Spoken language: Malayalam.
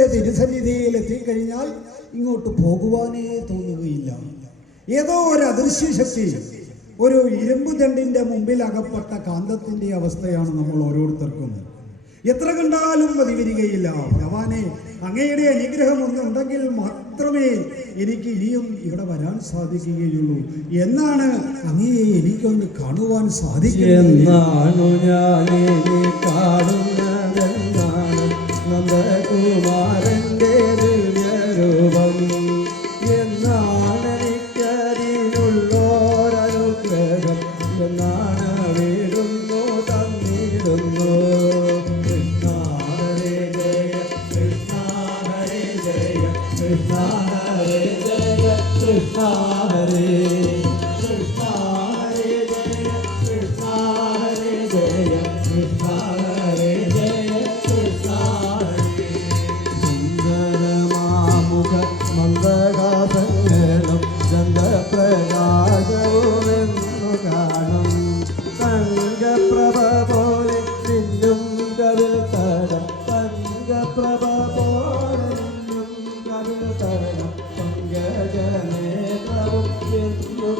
സർവേശ്വരന്റെ തിരുസന്നിധിയിൽ എത്തിക്കഴിഞ്ഞാൽ ഇങ്ങോട്ട് പോകുവാനേ തോന്നുകയില്ല. ഏതോ ഒരു അദൃശ്യ ശക്തി, ഒരു ഇരുമ്പ് ദണ്ടിന്റെ മുമ്പിൽ അകപ്പെട്ട കാന്തത്തിന്റെ അവസ്ഥയാണ് നമ്മൾ ഓരോരുത്തർക്കും. എത്ര കണ്ടാലും മതി വരികയില്ല. ഭഗവാനെ, അങ്ങയുടെ അനുഗ്രഹം ഒന്നുണ്ടെങ്കിൽ മാത്രമേ എനിക്ക് ഇനിയും ഇവിടെ വരാൻ സാധിക്കുകയുള്ളൂ എന്നാണ് അങ്ങയെ എനിക്കൊന്ന് കാണുവാൻ സാധിക്കുന്നത്. നന്ദകുമാരന്റെ ദിവ്യരൂപം എന്നാണ് എനിക്കതിനുള്ളോരനുഗ്രഹം എന്നാണ് വീടുന്നു തന്നിടുന്നു. കൃഷ്ണ ഹരേ ജയ കൃഷ്ണ ഹരേ ജയ കൃഷ്ണ ഹരേ ജയ കൃഷ്ണ ഹരേ കൃഷ്ണ ഹരേ ജയ കൃഷ്ണ ഹരേ ജയ കൃഷ്ണ ഹരേ ജയ കൃഷ്ണ ഹരേ. സുന്ദരമാമുഖ മന്ദഹാസങ്ങളും ചന്ദ്രപ്രകാശവുമെന്നു കാണും. തങ്കപ്രഭ പോലെ നിന്നും കവിൽ തടം, തങ്കപ്രഭ പോലെ നിന്നും കവിൽ തടം, പങ്കജനേത്രവും എന്നു